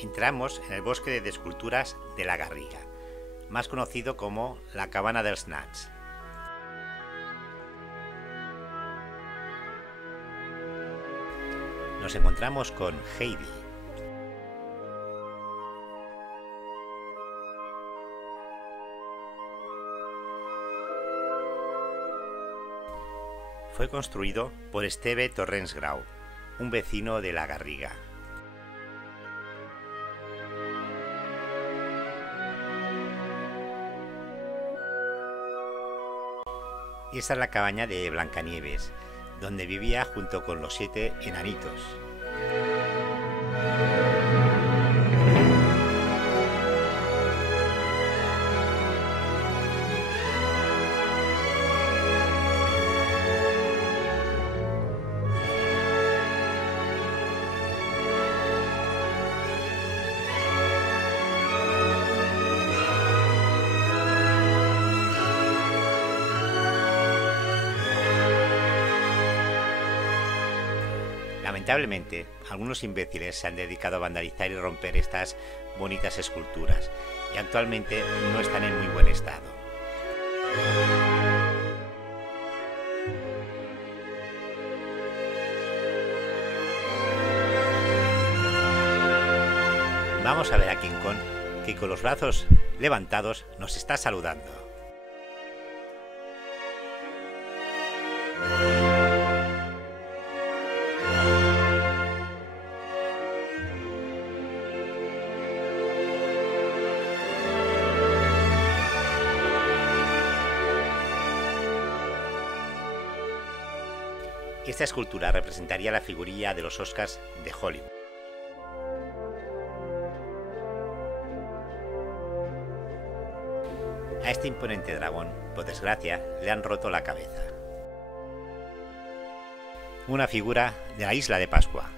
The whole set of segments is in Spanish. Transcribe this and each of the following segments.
Entramos en el bosque de esculturas de la Garriga, más conocido como la Cabana dels Nats. Nos encontramos con Heidi. Fue construido por Esteve Torrens Grau, un vecino de la Garriga. Y esta es la cabaña de Blancanieves, donde vivía junto con los 7 enanitos. Lamentablemente, algunos imbéciles se han dedicado a vandalizar y romper estas bonitas esculturas y actualmente no están en muy buen estado. Vamos a ver a King Kong, que con los brazos levantados nos está saludando. Esta escultura representaría la figurilla de los Oscars de Hollywood. A este imponente dragón, por desgracia, le han roto la cabeza. Una figura de la isla de Pascua.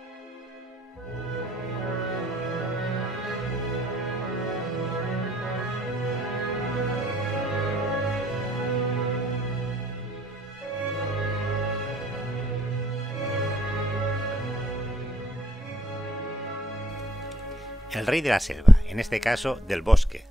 El rey de la selva, en este caso del bosque.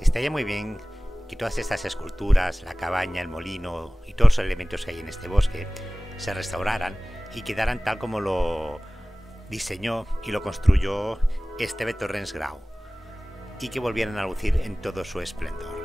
Estaría muy bien que todas estas esculturas, la cabaña, el molino y todos los elementos que hay en este bosque se restauraran y quedaran tal como lo diseñó y lo construyó Esteve Torrens Grau, y que volvieran a lucir en todo su esplendor.